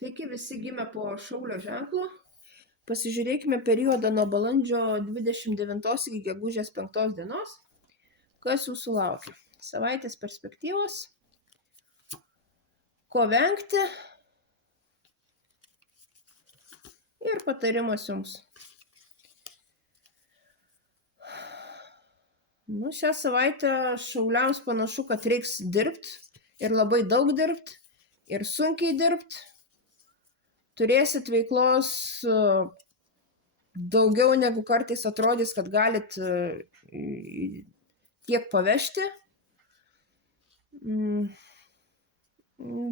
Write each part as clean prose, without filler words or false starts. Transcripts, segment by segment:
Sveiki visi gimę po Šaulio ženklu. Pasižiūrėkime periodą nuo balandžio 29 iki gegužės 5 dienos. Kas jūsų laukia? Savaitės perspektyvos. Ko vengti. Ir patarimas jums. Šią savaitę šauliams panašu, kad reiks dirbti. Ir labai daug dirbti. Ir sunkiai dirbti. Turėsit veiklos daugiau negu kartais atrodys, kad galit tiek pavežti.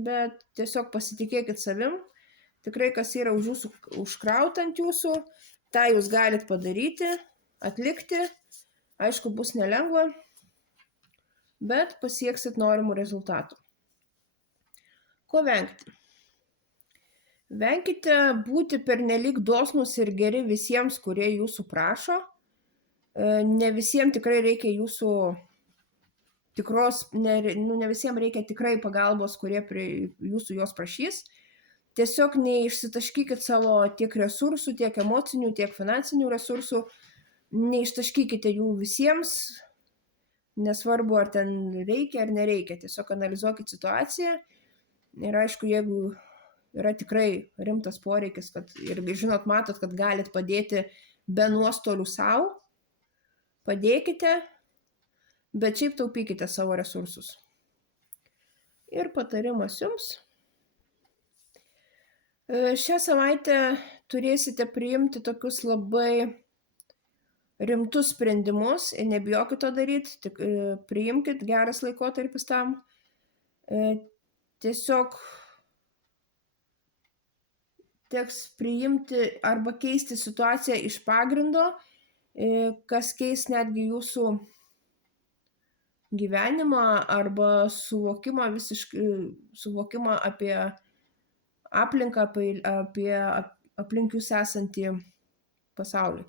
Bet tiesiog pasitikėkit savim. Tikrai, kas yra už jūsų užkrauta ant jūsų, tą jūs galit padaryti, atlikti. Aišku, bus nelengva, bet pasieksit norimų rezultatų. Ko vengti? Venkite būti pernelyg dosnūs ir geri visiems, kurie jūsų prašo. Ne visiems tikrai reikia jūsų ne visiems reikia tikrai pagalbos, kurie jūsų jos prašys. Tiesiog neišsitaškykit savo tiek resursų, tiek emocinių, tiek finansinių resursų. Neištaškykite jų visiems. Nesvarbu, ar ten reikia ar nereikia. Tiesiog analizuokit situaciją. Ir aišku, jeigu yra tikrai rimtas poreikis, ir žinot, matot, kad galit padėti be nuostolių savo, padėkite, bet šiaip taupykite savo resursus. Ir patarimas jums. Šią savaitę turėsite priimti tokius labai rimtus sprendimus ir nebijokit to daryti, tik priimkit, geras laikotarpis tam. Tiesiog teks priimti arba keisti situaciją iš pagrindo, kas keis netgi jūsų gyvenimą arba suvokimą apie aplinką, apie aplink jūs esantį pasaulį.